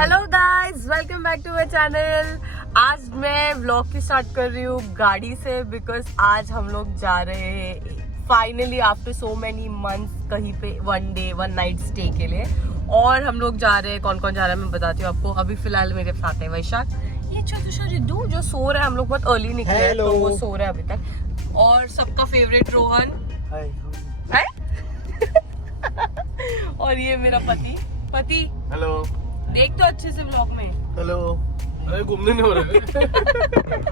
Hello guys, welcome back to my channel. आज मैं व्लॉग की स्टार्ट कर रही हूँ गाड़ी से बिकॉज आज हम लोग जा रहे हैं finally after so many months कहीं पे one day one night stay के लिए। और हम लोग जा रहे हैं, कौन कौन जा रहा है मैं बताती हूँ आपको। अभी फिलहाल मेरे साथ है वैशाख, ये छोटू सा रिद्धू जो सो रहा है। हम लोग बहुत अर्ली निकले हैं तो वो सो रहा है अभी तक। और सबका फेवरेट रोहन है और ये मेरा पति हेलो। देख तो अच्छे से व्लॉग में। हेलो। अरे घूमने नहीं हो रहे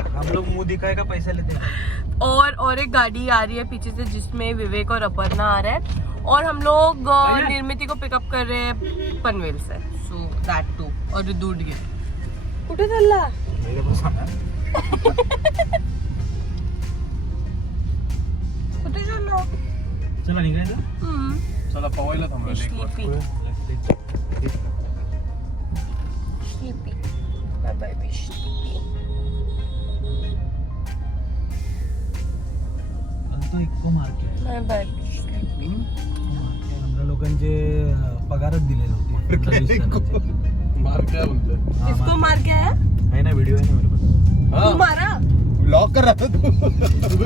हम लोग मुंह दिखाए का पैसा लेते हैं। और एक गाड़ी आ रही है पीछे से जिसमें विवेक और अपर्णा आ रहे हैं। और हम लोग निर्मिति को पिकअप कर रहे हैं पनवेल से। So that too. और दूध गया कुठे चालला कुठे चाललो चला निघायचं। चला पवायला थांबलो। Sleepy. My baby sleepy. तो eco market My baby sleepy. आमच्या लोकांचे पगारच दिलेले होते। मार क्या बोलतोय? किसको मार के आया? है ना वीडियो है ना मेरे पास। तू मारा? ब्लॉग कर रहा था तू।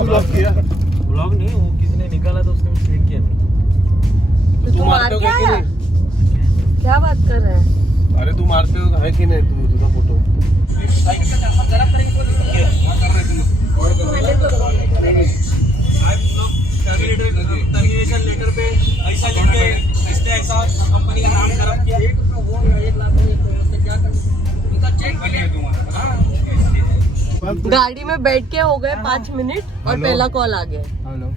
ब्लॉग किया? ब्लॉग नहीं, वो किसी ने निकाला तो उसने प्रिंट किया मेरे को। तू मार के आया? क्या बात कर रहा है? अरे तू मारते हो है कि नहीं? तू तुझा फोटो लेटर पे ऐसा लिख के इसने ऐसा कंपनी का नाम खराब किया। 1 लाख क्या कर चेक कर लिया तुम्हारा। गाड़ी में बैठ के हो गए 5 मिनट और पहला कॉल आ गया। हेलो।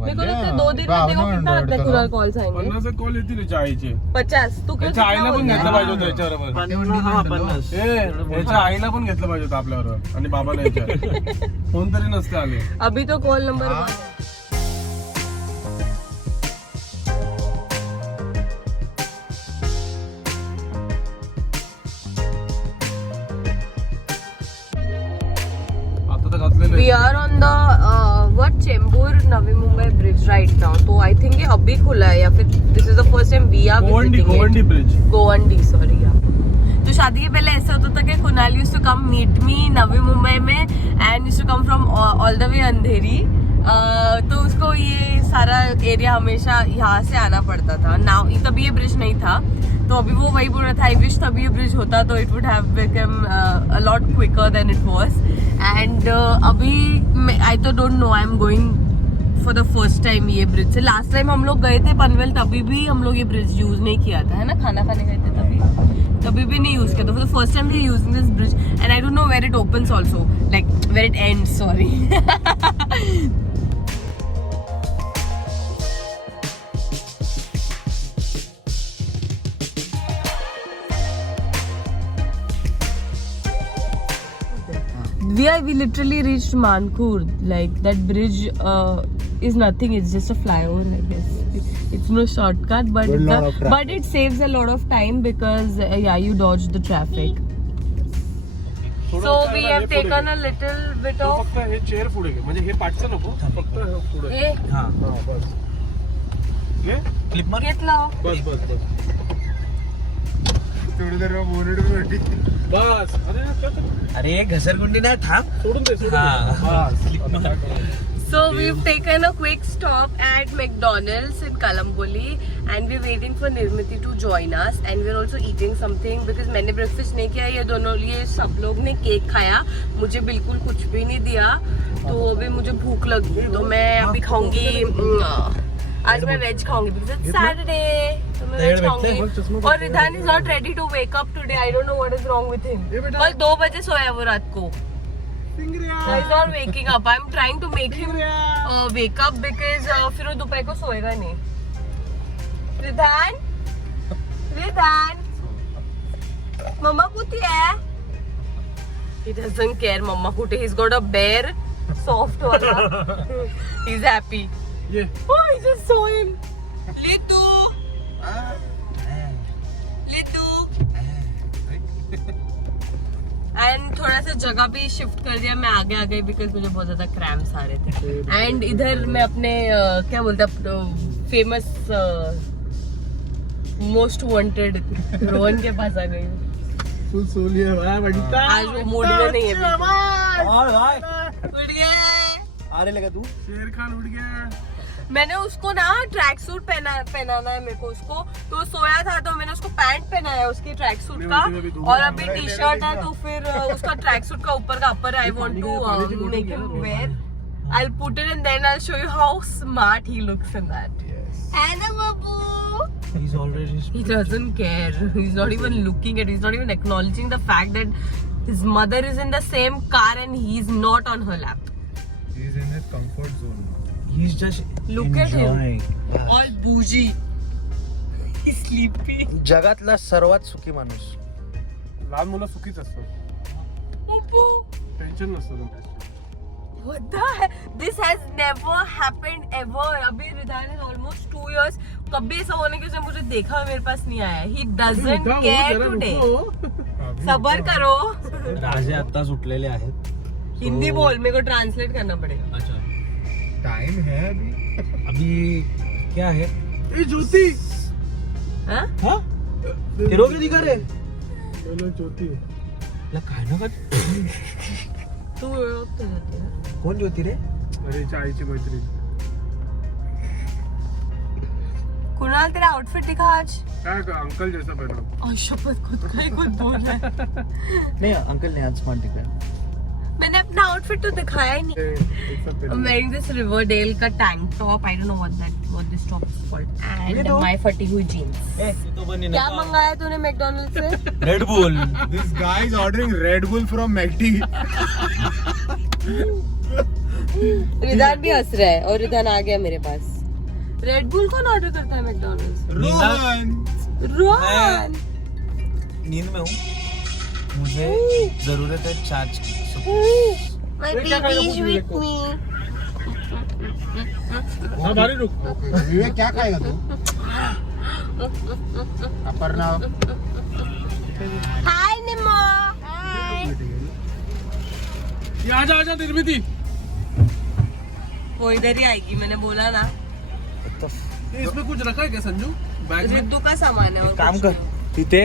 देखो ना 2 दिन में देखो कितना आता है तुला कॉल्स आएंगे। 50 कॉल येतील चायचे। 50 तू याच्या आईला पण घेतलं पाहिजे होतं याच्याबरोबर। याच्या आईला पण घेतलं पाहिजे होतं आपल्याबरोबर आणि बाबाला याच्या फोन तरी नसते आले। अभी तो कॉल नंबर 1 है। We are on the Chembur Navi Mumbai bridge right now. तो I think ये अभी खुला है या फिर this is the first time we are visiting it. Govandi ब्रिज। Govandi sorry yeah. तो शादी के पहले ऐसा होता था कि Kunal used to come meet me Navi मुंबई में and used to come from all the way अंधेरी। तो उसको ये सारा एरिया हमेशा यहाँ से आना पड़ता था। नाउ तभी ये ब्रिज नहीं था तो अभी वो वही बोल रहा था आई विश तभी ये ब्रिज होता तो it would have become a lot quicker than it was. And अभी आई तो don't know, I am going for the first time ये ब्रिज से। लास्ट टाइम हम लोग गए थे पनवेल तभी भी हम लोग ये ब्रिज यूज नहीं किया था, है ना? खाना खाने गए थे तभी भी नहीं यूज किया था। For the first time we are using this bridge and I don't know where it opens also, like where it ends, sorry. We literally reached Mankur. Like that bridge is nothing. It's just a flyover, I guess. It's no shortcut, but it saves a lot of time because yeah, you dodge the traffic. So we have taken a little bit of. फक्त हे चेअर पुढे घे, म्हणजे हे पाठचं नको, फक्त हे पुढे. हे हां बस. घे क्लिप मार. घेतला. बस. थोडी देर बोर्ड भेटी. बस. अरे घसरगुंडी ना थांब. सोडून दे. बस क्लिप मार. So we've taken a quick stop at McDonald's in Kalamboli and we're waiting for Nirmiti to join us and we're also eating something because मैंने breakfast नहीं किया। ये सब लोग ने केक खाया, मुझे बिल्कुल कुछ भी नहीं दिया। तो अभी मुझे भूख लगी तो मैं अभी खाऊंगी। आज मैं वेज खाऊंगी बिकॉज़ इट्स सैटरडे, तो मैं वेज खाऊंगी। और Ridhan is not ready to wake up today, I don't know what is wrong with him. कल 2 बजे सोया वो रात को। He's not waking up. I'm trying to make him wake up because फिर वो दोपहर को सोएगा नहीं। रिधान, मम्मा कुठे है? He doesn't care मम्मा कुठे। He's got a bear, soft वाला। He's happy. Yeah. Oh, I just saw him. Litu. And थोड़ा सा जगह भी शिफ्ट कर दिया, मैं आगे आ गई बिकॉज मुझे बहुत ज्यादा क्रैम्प्स आ रहे थे। एंड इधर मैं अपने क्या बोलते हैं फेमस मोस्ट वांटेड रोहन के पास आ गई हूँ। फुल सोली है भाई बनता। आज वो मूड में नहीं है बिल्कुल। और भाई उठ गया। आ रहे लगा तू शेर खान उठ गया। मैंने उसको ना ट्रैक सूट पहनाना है मेरे को उसको, तो सोया था तो मैंने उसको पैंट पहनाया उसकी ट्रैक सूट का, और अभी टी शर्ट है तो फिर उसका ट्रैक सूट का ऊपर का upper I want to make him wear. I'll put it and then I'll show you how smart he looks in that. Anna Babu. he's already He doesn't care. He's not even looking at. He's not even acknowledging the fact that his mother is in the same car and he's not on her lap. He's in his comfort zone. he's just Look at him. enjoying. All bougie. He's sleepy. जगातला सर्वात सुखी माणूस. लहान मुलं सुखीच असतात. Babu. Tension नसतं त्यांना. What the hell? This has never happened ever. अभी रिधान is almost 2 years. कभी ऐसा होने के उसने मुझे देखा मेरे पास नहीं आया. He doesn't care today. सबर करो. राजे आता सुटलेले आहेत. हिंदी बोल, मेरे को ट्रांसलेट करना पड़ेगा. अच्छा टाइम है अभी. अभी क्या है? ए ज्योति. हाँ? हाँ? हिरोगी दिखा रे. चलो ज्योति. ला काय ना काय? तू ओळखतो होती ना? कोण ज्योती रे? अरे आईची मैत्रीण. कुणाल तेरा आउटफिट दिखा आज. काय का अंकल जैसा पहना. शपथ खुद का ही खुद बोल रहा है. नहीं अंकल ने आज स्मार्ट दिखा. मैंने अपना आउटफिट तो दिखाया ही नहीं. I'm wearing this Riverdale का tank top. I don't know what this top is called. And my फटी हुई jeans. क्या मंगाया तूने मैकडॉनल्ड्स से? Red bull. This guy is ordering Red Bull from McD. Ridhan भी हंस रहा है और रिधान आ गया मेरे पास. रेड बुल कौन ऑर्डर करता है मैकडॉनल्ड्स? रोहन. नींद में हूँ. मुझे जरूरत है चार्ज की. My baby is with me. हाँ भारी रुक. विवेक क्या खाएगा तू? अपर्णा. Hi Nemo. Hi. ये आजा आजा निर्मिती. वो इधर ही आएगी, मैंने बोला ना. ये इसमें कुछ रखा है क्या संजू? बैग में. रिद्धू का सामान है. और काम कुछ कर. नहीं. तिथे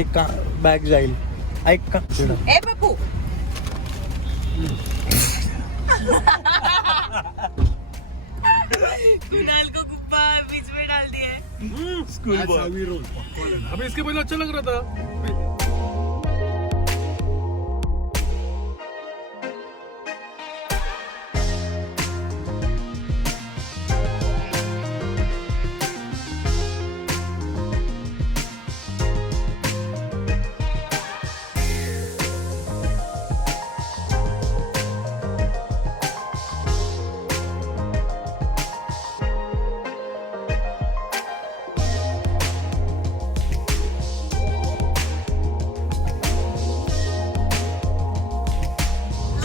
एक बॅग जाईल. ऐक का? ए पप्पू. कुणाल को गुब्बा बीच में डाल दिया है. School boy. अबे इसके पहले अच्छा लग रहा था.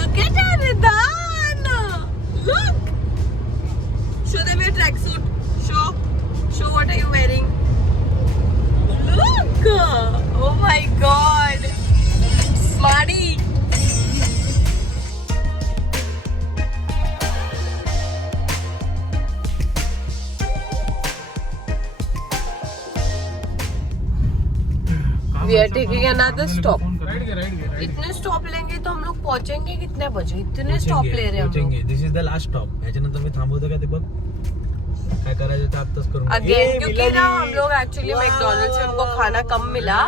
Look at her, Ridan. Look. Show them your tracksuit. Show what are you wearing. Look. Oh my God. Smarty. We are taking another stop. इतने स्टॉप लेंगे तो हम लोग पहुंचेंगे कितने बजे? इतने स्टॉप ले रहे हैं हम लोग. This is the last stop. याच्यानंतर मी थांबवतो का ते बघ. काय करायचं ते आत्ताच करून. अगेन क्योंकि ना हम लोग एक्चुअली मैकडॉनल्ड्स से हमको खाना कम मिला.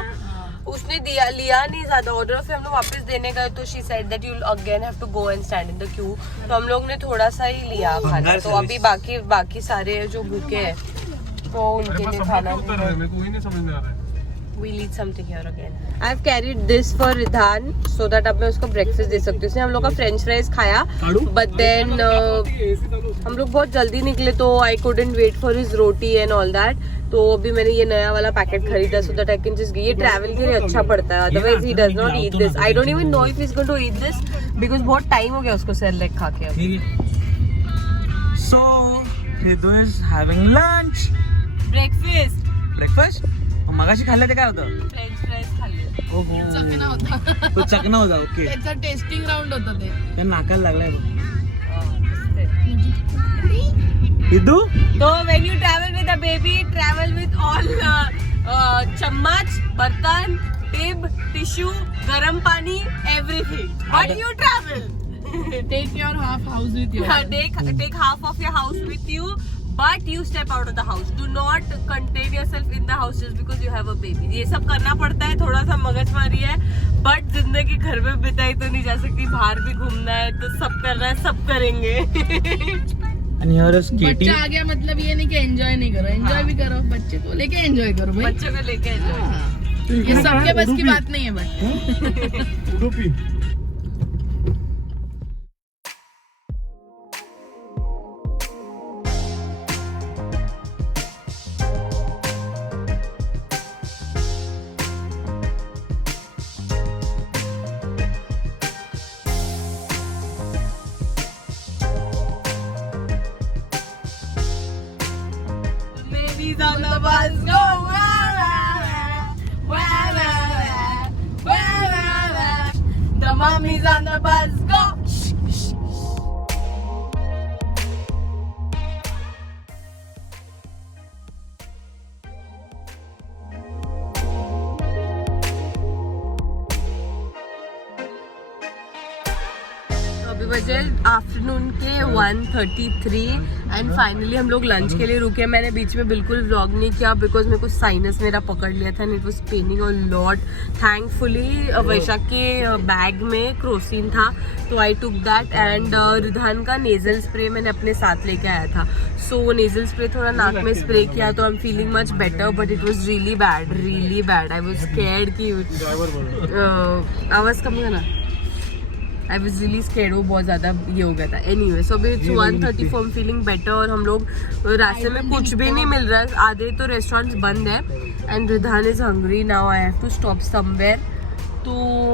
उसने लिया नहीं ज्यादा ऑर्डर, फिर हम लोग वापस देने गए तो she said that you again have to go and stand in the queue. तो हम लोग ने थोड़ा सा ही लिया खाना. तो अभी बाकी सारे जो भूखे हैं तो उनके लिए खाना. मेरे को ही नहीं समझ में आ रहा है. We'll eat something here again. I've carried this for Ridhan so that अब मैं उसको breakfast दे सकती हूँ. उसने हम लोग का French fries खाया, but then हम लोग बहुत जल्दी निकले तो I couldn't wait for his roti and all that. तो अभी मैंने ये नया वाला पैकेट खरीदा so that I can just ये ट्रैवल के लिए अच्छा पड़ता है. Otherwise he does not eat this. I don't even know if he's going to eat this because बहुत टाइम हो गया उसको सेरेलैक खा के. So Ritu is having lunch. Breakfast. मगाशी खाल्लं ते काय होतं? French fries खाल्ले. ओहो. चकना होता. तो चकना होता. ओके. त्याचा टेस्टिंग राऊंड होता ते. त्या नाकाला लागलाय. तो when you travel with a baby, travel with all चम्मच, बर्तन, टिब, टिश्यू, गरम पानी, everything. But you travel. Take your half house with you. Take half of your house with you, but you step out of the house. Do not contain yourself in the house just because you have a baby. ये सब करना पड़ता है, थोड़ा सा मगजमारी है, but जिंदगी घर में बिताई तो नहीं जा सकती. बाहर भी घूमना है तो सब करना है, सब करेंगे. बच्चा आ गया मतलब ये नहीं कि एंजॉय नहीं करो, एंजॉय भी करो, बच्चे को लेके एंजॉय करो भाई. बच्चों को लेके enjoy. ये सबके बस की बात नहीं है बट Udupi Babies on the bus go wah. The mummies on the bus go. अभी बजे आफ्टरनून के 1:33 एंड फाइनली हम लोग लंच के लिए रुके. मैंने बीच में बिल्कुल व्लॉग नहीं किया बिकॉज मेरे को साइनस मेरा पकड़ लिया था and it was paining a lot. Thankfully Vaishakh के बैग में क्रोसिन था तो I took that and Ridhan का नेजल स्प्रे मैंने अपने साथ लेके आया था. सो नेजल स्प्रे थोड़ा नाक में स्प्रे किया तो I am feeling much better but it was really bad. I was scared कि आवाज कम है ना. I was really scared, वो बहुत ज़्यादा ये हो गया था. Anyway, so it's 1:34, I'm feeling better. और हम लोग रास्ते में कुछ भी नहीं मिल रहा है, आधे तो रेस्टोरेंट्स बंद है and Ridhan is hungry. Now I have to stop somewhere. तो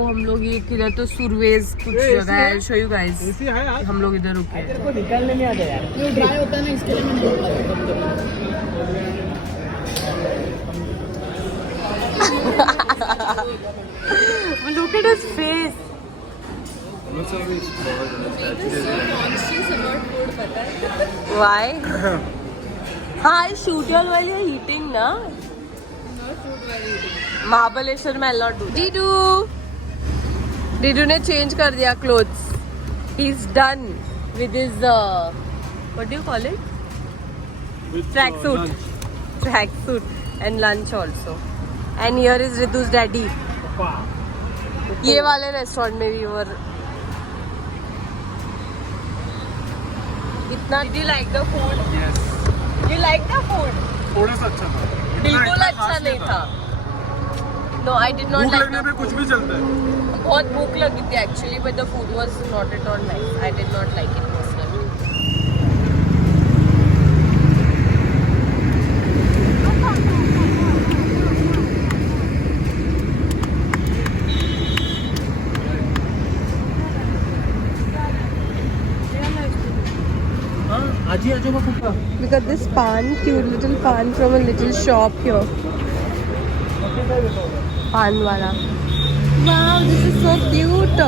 हम लोग ये किधर तो सुरवेज कुछ जगह है, शो यू गाइस. हम लोग इधर रुके हैं. निकालने नहीं आता यार. जो ड्राई होता है ना इसके लिए मैं बोल रहा हूँ. Look at his face. Why? हाँ, shoot your while you're eating ना. महाबलेश्वर में allowed do. Didu ने change कर दिया clothes. He's done with his what do you call it? Tracksuit and lunch also. And here is Ritu's daddy. ये वाले रेस्टोरेंट में भी और इतना. Did you like the food? Yes. You like the food? थोड़ा सा अच्छा था. बिल्कुल अच्छा नहीं था. No, I did not भूख like लगने the पे कुछ भी चलता है. बहुत भूख लगी थी actually, but the food was not at all nice. I did not like it personally. आजी आजोबा कुठं. Look at this pan, cute little pan from a little shop here. Pan wala. Wow, this is so cute.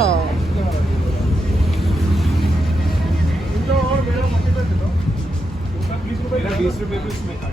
और मेरा मम्मी का दे दो. उनका 20 रुपए. मेरा 20 रुपए भी उसमें था.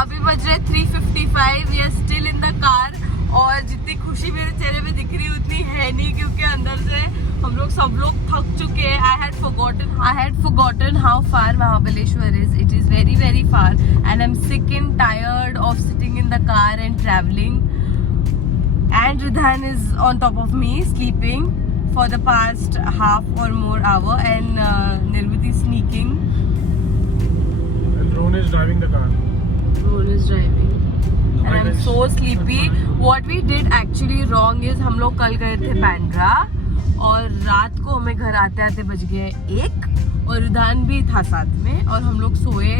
अभी बज रहे 3:55. We are still in the car और जितनी खुशी मेरे चेहरे पे दिख रही उतनी है नहीं क्योंकि अंदर से हम लोग सब लोग थक चुके हैं. I had forgotten how far Mahabaleshwar is. It is very very far and I'm sick and tired of sitting in the car and traveling. And Ridhan is on top of me sleeping for the past half or more hour and Nirmiti is sneaking. And Rohan is driving the car. Rohan is driving. And I'm so sleepy. What we did actually wrong is हम लोग कल गए थे बैंड्रा और रात को हमें घर आते आते बज गए 1 और रिधान भी था साथ में और हम लोग सोए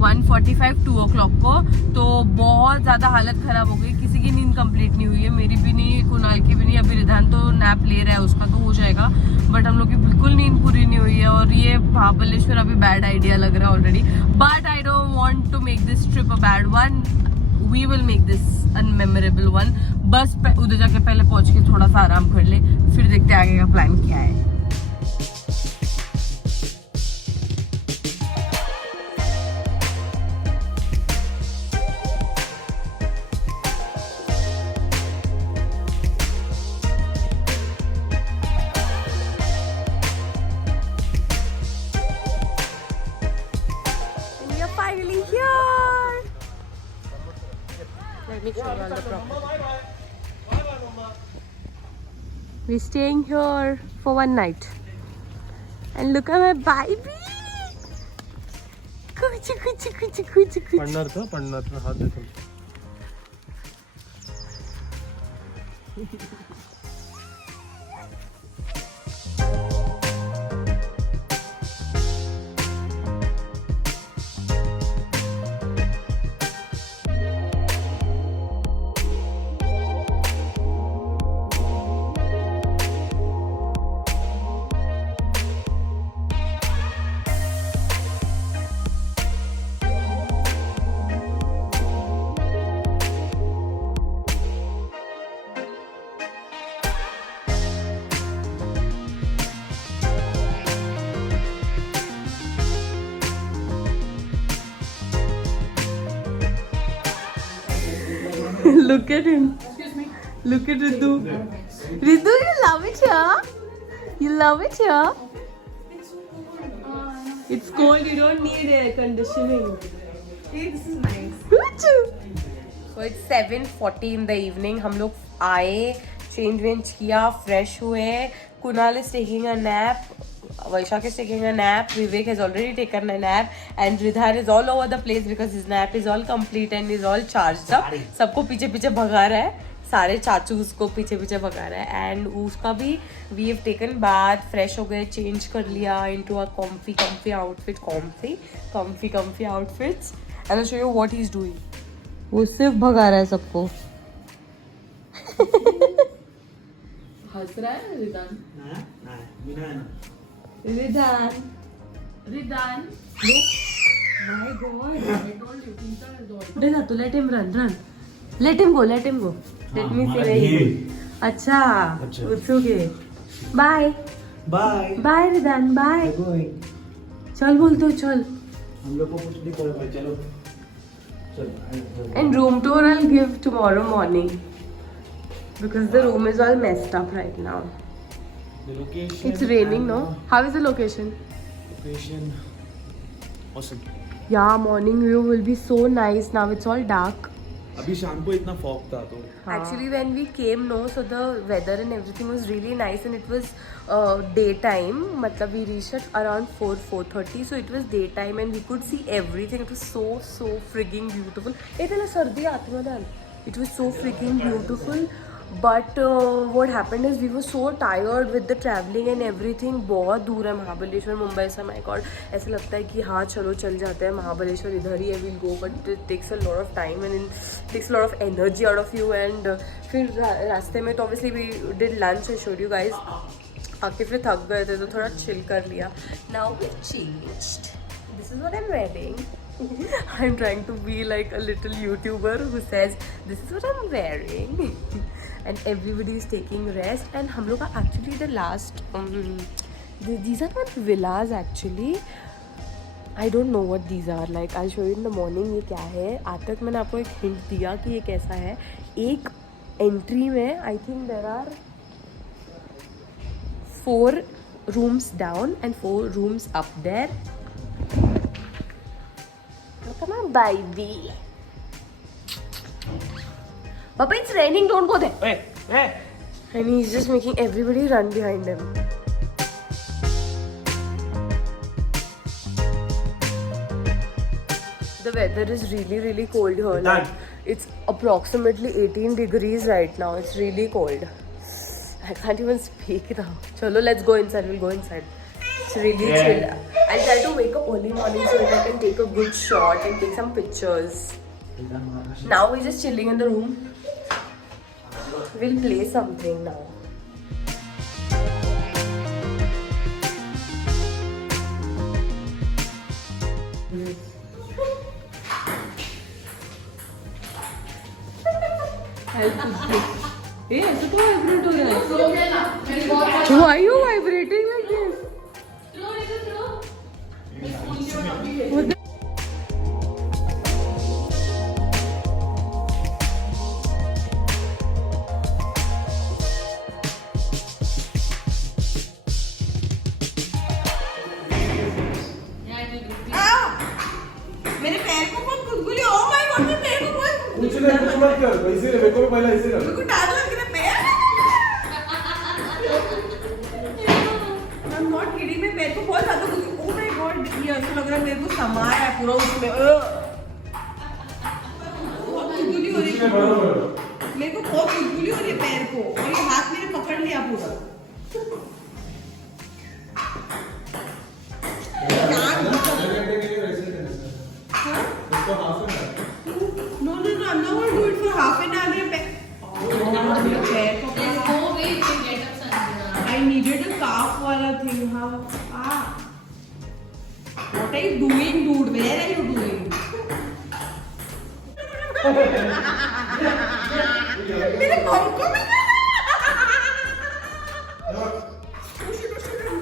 1:45 2 o'clock को। तो बहुत ज़्यादा हालत ख़राब हो गई, किसी की नींद कंप्लीट नहीं हुई है, मेरी भी नहीं, कुणाल की भी नहीं। अभी रिधान तो नैप ले रहा है, उसका तो हो जाएगा, बट हम लोग की बिल्कुल नींद पूरी नहीं हुई है। और ये महाबलेश्वर अभी बैड आइडिया लग रहा है already, but I don't want to make this trip a bad one. We will make this unmemorable one. बस उधर जाके पहले पहुंच के थोड़ा सा आराम कर ले, फिर देखते हैं आगे का प्लान क्या है। And we are finally here. Let me show you all the property. We're staying here for one night. And look at my baby. Kuchi kuchi kuchi kuchi kuchi. Pennar हाथ देखो. Look at him. Excuse me. Look at Ritu. Ritu, you love it here? You love it here? It's cold, you don't need air conditioning. It's nice. So it's 7:40 in the evening. हम लोग आए, चेंज वेंज किया, फ्रेश हुए. Kunal is taking a nap. Vaishak is taking a nap. Vivek has already taken a nap, and Ridhar is all over the place because his nap is all complete and is all charged up. सबको पीछे पीछे भगा रहा है, सारे चाचू उसको पीछे पीछे भगा रहा है. एंड उसका भी we have taken bath, fresh हो गए, चेंज कर लिया into a comfy outfit, comfy outfits. And I'll show you what he's doing. वो सिर्फ भगा रहा है सबको. हंस रहा है रिदान. Ridhan. रिदान. My God. I told you, Peter is all. Ridhan, let him run. Let him go. Let me see where he goes. अच्छा. It's okay. Bye. Bye Ridhan. Bye. चल बोल तो चल. हम लोग को कुछ नहीं कर पाए. चलो. And room tour I'll give tomorrow morning because the room is all messed up right now. The location. It's raining, no? How is the location? Location. Awesome. Yeah, morning view will be so nice. Now it's all dark. अभी शाम को इतना फॉग था तो. Actually, when we came, no, so the weather and everything was really nice, and it was daytime. मतलब we reached at around 4:30, so it was daytime, and we could see everything. It was so freaking beautiful. इतना सर्दी आती है. It was so freaking beautiful. But what happened is we were so tired with the traveling and everything. बहुत दूर है महाबलेश्वर मुंबई से. My God, ऐसा लगता है कि हाँ चलो चल जाते हैं महाबलेश्वर, इधर ही है, we'll go, but it takes a lot of time and it takes a lot of energy out of you. And फिर रास्ते में तो obviously we did lunch, I showed you guys. आके फिर थक गए थे तो थोड़ा chill कर लिया. Now we've changed. This is what I'm wearing. I'm trying to be like a little YouTuber who says this is what I'm wearing. And everybody is taking rest. And हम लोग का actually the last these are not villas actually. I don't know what these are. Like I'll show you in the morning ये क्या है. आज तक मैंने आपको एक hint दिया कि ये कैसा है. एक entry में I think there are 4 rooms down and 4 rooms up there. Look at my baby. Papa, it's raining, don't go there. Hey. And he's just making everybody run behind him. The weather is really cold here. Like, it's approximately 18 degrees right now. It's really cold. I can't even speak now. Chalo, let's go inside. We'll go inside. It's really chill. I'll try to wake up early morning so that I can take a good shot and take some pictures. Now we're just chilling in the room. We'll play something now. Why are you vibrating like this? मेरे पैर को बहुत गुदगुदी। Oh my God, मेरे पैर को बहुत कुछ मत कर, ऐसे मेरे को भी पहले ऐसे कर। मेरे को डाल लग रहा है पैर। I'm not kidding, मेरे पैर को बहुत ज़्यादा गुदगुदी। Oh my God, ये ऐसा लग रहा है मेरे को समा रहा है पूरा उसमें। बहुत गुदगुदी हो रही है। मेरे को बहुत गुदगुदी हो रही है पैर को और ये हाथ मेरे पकड़ लिया पूरा। No, I'm not going to do it for half an hour. I needed a calf wala thing. How? What are you doing, dude? Where are you doing? मेरे भाई को भी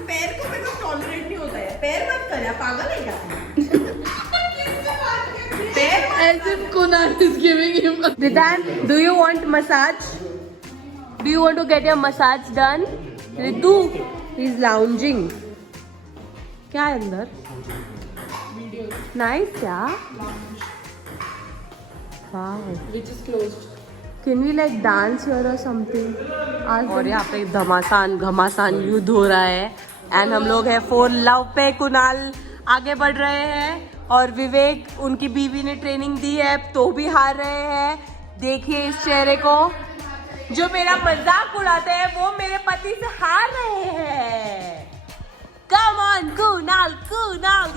पैर को मेरे को टॉलरेट नहीं होता है। पैर मत कर यार, पागल है क्या? As if Kunal is giving him a... Ritan, do you want massage? Do you want to get your massage done? Ritu, he's lounging. क्या है अंदर? Nice, yeah. Wow. Which is closed. Can we like dance here or something? और यहाँ पे घमासान युद्ध हो रहा है एंड हम लोग हैं फॉर लव पे। कुणाल आगे बढ़ रहे हैं और विवेक, उनकी बीवी ने ट्रेनिंग दी है तो भी हार रहे हैं। देखिए इस चेहरे को, जो मेरा मजाक उड़ाते हैं वो मेरे पति से हार रहे हैं। Come on Kunal, Kunal.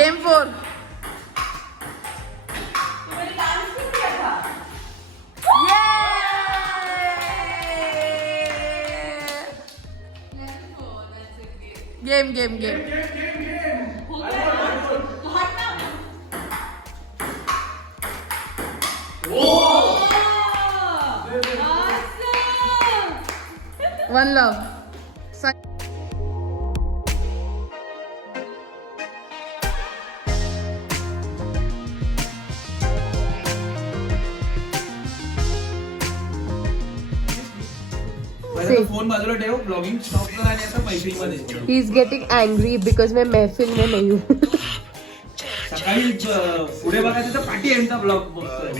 Game 4. Game. One love. फोन बाजूला ठेव, ब्लॉगिंग स्टॉप कर आणि आता मैत्रिणी मध्ये He is getting angry because मैं महफिल में नहीं हूँ। सकाळी पुढे बघायचं तर पाठी यांचा ब्लॉग बघतोय।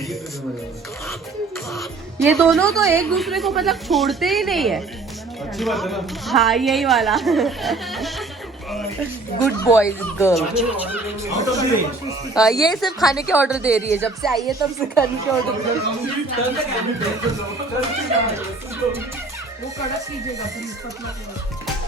ये दोनों तो एक दूसरे को मतलब छोड़ते ही नहीं है। अच्छी बात है ना। हाँ यही वाला। Good boys girl. Out of the range. ये सिर्फ खाने के ऑर्डर दे रही है, जब से आई है तब से खाने के ऑर्डर दे रही है। वो कड़क कीजिएगा प्लीज, पतला करो।